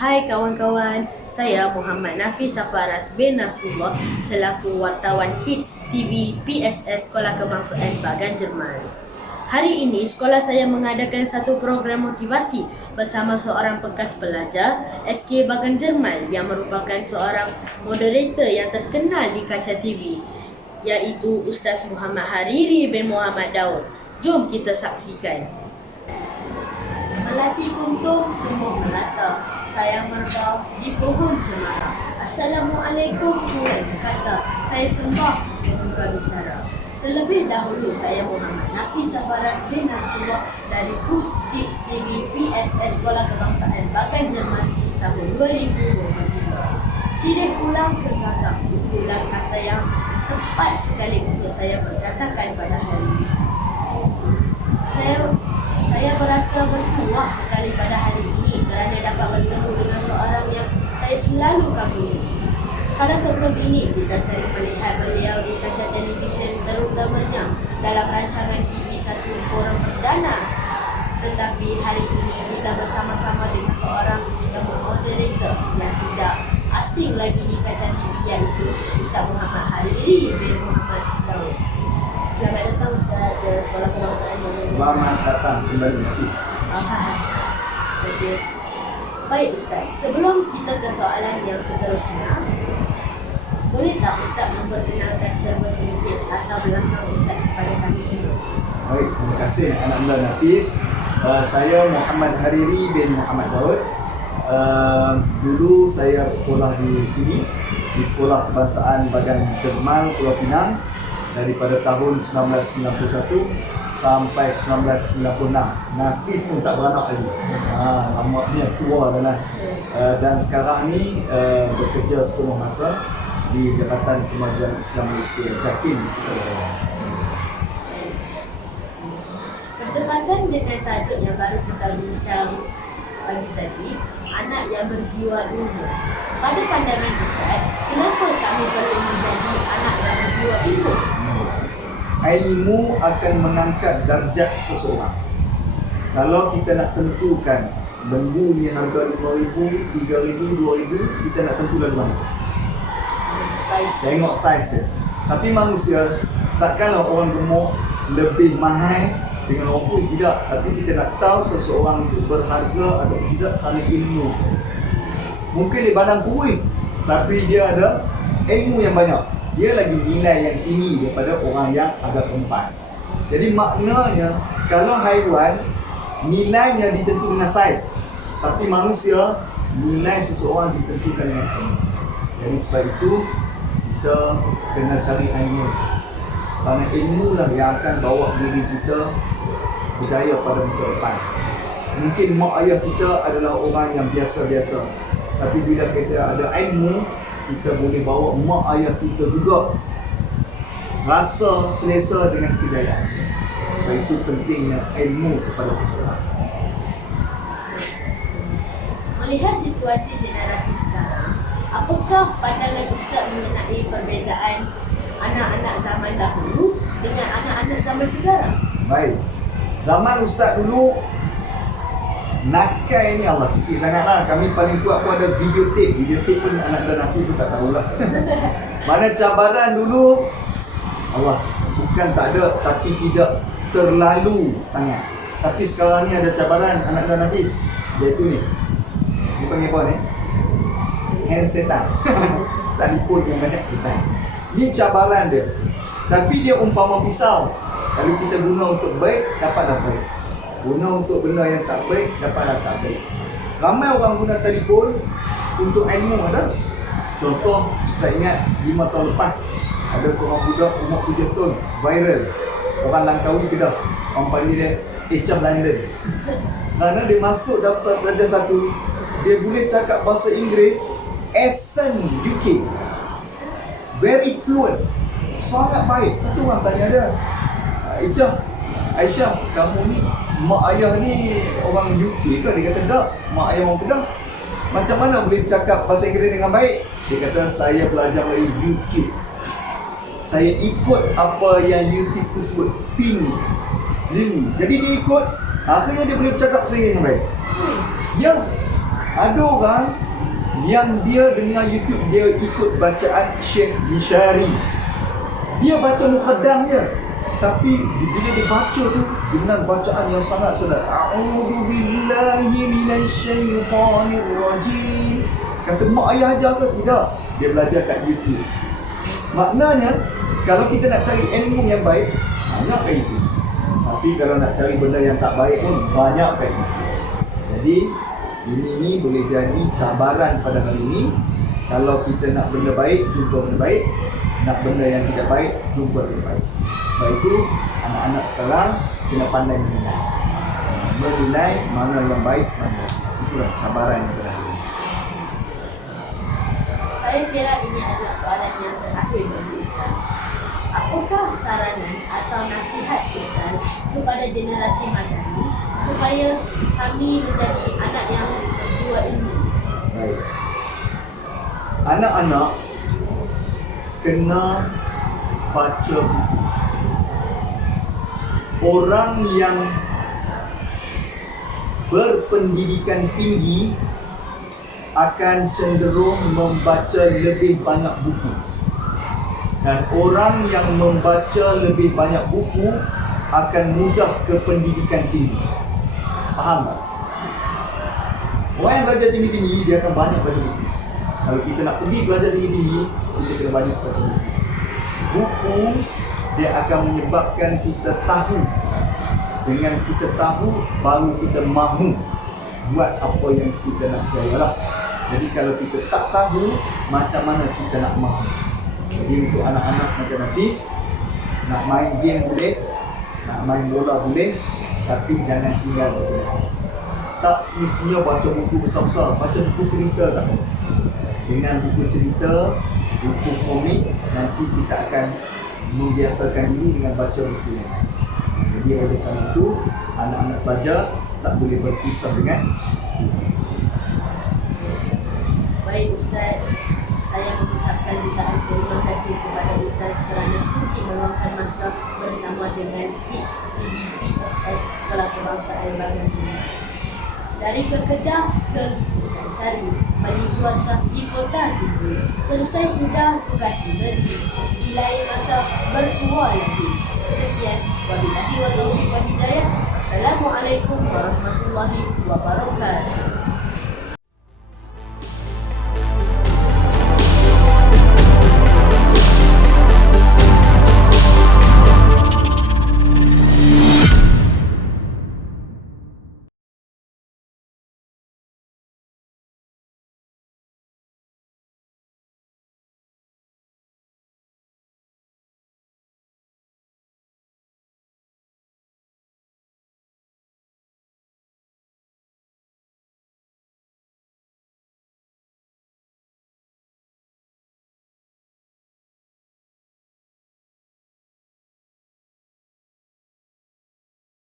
Hai kawan-kawan, saya Muhammad Nafis Safaras bin Nasrullah selaku wartawan Kids TV PSS Sekolah Kebangsaan Bagan Jerman. Hari ini sekolah saya mengadakan satu program motivasi bersama seorang bekas pelajar SK Bagan Jerman yang merupakan seorang moderator yang terkenal di kaca TV, iaitu Ustaz Muhammad Hariri bin Muhammad Daud. Jom kita saksikan. Melati kuntum tumbuh melata, saya merbau di pohon cemara. Assalamualaikum mulai berkata, saya sembah membuka bicara. Terlebih dahulu saya Muhammad Nafis Safaras bin Nasrullah dari Kids TV PSS Sekolah Kebangsaan Bagan Jerman tahun 2023. Sirih pulang ke kakak, itulah kata yang tepat sekali untuk saya berkatakan pada hari ini. Saya merasa bertuah sekali pada hari ini kerana dapat bertemu dengan seorang yang saya selalu kagumi. Pada sebelum ini, kita sering melihat beliau di kaca televisyen, terutamanya dalam rancangan TV1 Forum Perdana. Tetapi hari ini kita bersama-sama dengan seorang yang moderator yang tidak asing lagi di kaca TV, iaitu Ustaz Muhammad Hariri bin Muhammad Daud. Selamat datang Ustaz ke Sekolah Kebangsaan. Selamat datang kembali Nafis. Terima kasih. Baik Ustaz, sebelum kita ke soalan yang seterusnya, boleh tak Ustaz memperkenalkan serba sedikit latar belakang Ustaz kepada kami semua? Baik, terima kasih anak muda Nafis. Saya Muhammad Hariri bin Muhammad Daud. Dulu saya bersekolah di sini, di Sekolah Kebangsaan Bagan Jerman, Pulau Pinang, daripada tahun 1991 sampai 1996. Nafis pun tak beranak lagi. Namanya tua dah lah. Dan sekarang ni bekerja sepenuh masa di Jabatan Kemajuan Islam Malaysia, JAKIM. Bertepatan dengan tajuk yang baru kita bincang pagi tadi, anak yang berjiwa ilmu. Pada pandangan Ustaz, kenapa kami perlu menjadi anak yang berjiwa ilmu? Ilmu akan mengangkat darjat seseorang. Kalau kita nak tentukan lembu ni harga RM5,000, RM3,000, RM2,000, kita nak tentu lalu mana? Tengok saiz dia. Tapi manusia, takkanlah orang gemuk lebih mahal dengan orang putih, tidak. Tapi kita nak tahu seseorang itu berharga atau tidak kerana ilmu. Mungkin dia badan kurus, tapi dia ada ilmu yang banyak. Dia lagi nilai yang tinggi daripada orang yang agak empat. Jadi maknanya, kalau haiwan nilainya ditentukan dengan saiz, tapi manusia nilai seseorang ditentukan dengan ilmu. Jadi sebab itu kita kena cari ilmu. Kerana ilmu lah yang akan bawa diri kita berjaya pada masa depan. Mungkin mak ayah kita adalah orang yang biasa-biasa, tapi bila kita ada ilmu, kita boleh bawa mak ayah kita juga rasa selesa dengan kejayaan. Sebab itu pentingnya ilmu kepada seseorang. Melihat situasi generasi sekarang, apakah pandangan Ustaz mengenai perbezaan anak-anak zaman dahulu dengan anak-anak zaman sekarang? Baik. Zaman Ustaz dulu, nakal ni Allah sikit sangatlah. Kami paling kuat pun ada videotape. Videotape pun anak dan Nafi pun tak tahulah. Mana cabaran dulu, Allah bukan tak ada, tapi tidak terlalu sangat. Tapi sekarang ni ada cabaran anak dan Nafi, iaitu ni. Dia panggil apa ni? Hand setan. Telefon yang banyak setan. Ni cabaran dia. Tapi dia umpama pisau. Kalau kita guna untuk baik, dapatlah baik. Guna untuk benda yang tak baik, dapatlah tak baik. Ramai orang guna telefon untuk ilmu ada. Contoh, kita ingat 5 tahun lepas, ada seorang budak umur 7 tahun, viral. Orang Langkawi Kedah, orang panggil dia Echah London. Kerana dia masuk daftar darjah 1, dia boleh cakap bahasa Inggeris accent UK, very fluent, sangat baik. Itu orang tanya dia, Aisyah, kamu ni, mak ayah ni orang UK ke? Dia kata tak, mak ayah orang Kedah. Macam mana boleh cakap bahasa Inggeris dengan baik? Dia kata, saya belajar dari YouTube. Saya ikut apa yang YouTube tu sebut, pin, link. Jadi dia ikut, akhirnya dia boleh bercakap bahasa Inggeris dengan baik. Ya, Ada orang yang dia dengar YouTube, dia ikut bacaan Syekh Mishari. Dia baca mukaddam je, tapi bila dia baca tu dengan bacaan yang sangat sedap. A'udzubillahi minasyaitonirrajim. Kata mak ayah ajar ke? Tidak. Dia belajar kat YouTube. Maknanya kalau kita nak cari ilmu yang baik, banyak kat YouTube. Tapi kalau nak cari benda yang tak baik pun banyak kat YouTube. Jadi ini boleh jadi cabaran pada hari ini. Kalau kita nak benda baik, jumpa benda baik. Nak benda yang tidak baik, jumpa benda baik. Sebab itu anak-anak sekarang kena pandai menilai. Menilai mana yang baik, mana yang tidak. Itulah cabaran yang pada hari ini. Saya kira ini adalah soalan yang terakhir bagi Ustaz. Apakah saranan atau nasihat Ustaz kepada generasi madani supaya kami menjadi anak yang berjiwa ilmu? Baik. Anak-anak kena baca buku. Orang yang berpendidikan tinggi akan cenderung membaca lebih banyak buku. Dan orang yang membaca lebih banyak buku akan mudah ke pendidikan tinggi. Faham tak? Orang yang belajar tinggi-tinggi, dia akan banyak baca buku. Kalau kita nak pergi belajar tinggi-tinggi, kita kena banyak baca buku. Buku, dia akan menyebabkan kita tahu. Dengan kita tahu, baru kita mahu buat apa yang kita nak jaya lah. Jadi kalau kita tak tahu, macam mana kita nak mahu. Jadi untuk anak-anak macam Hafiz, nak main game boleh, nak main bola boleh, tapi jangan tinggal di sini. Tak semestinya baca buku besar-besar, baca buku cerita tak apa. Dengan buku cerita, buku komik, nanti kita akan membiasakan diri dengan baca buku yang lain. Jadi oleh kerana itu, anak-anak pelajar tak boleh berpisah dengan buku. Baik Ustaz, saya mengucapkan jutaan terima kasih kepada Ustaz kerana sudi meluangkan masa bersama dengan Kids PSS Sekolah Kebangsaan Bangun Timur. Dari Kedah ke Sari, bagi suasana di kota Timur. Selesai sudah tugas di negeri. Di lain masa bersua lagi. Sekian, wabillahi wa taufiq wal hidayah. Assalamualaikum warahmatullahi wabarakatuh.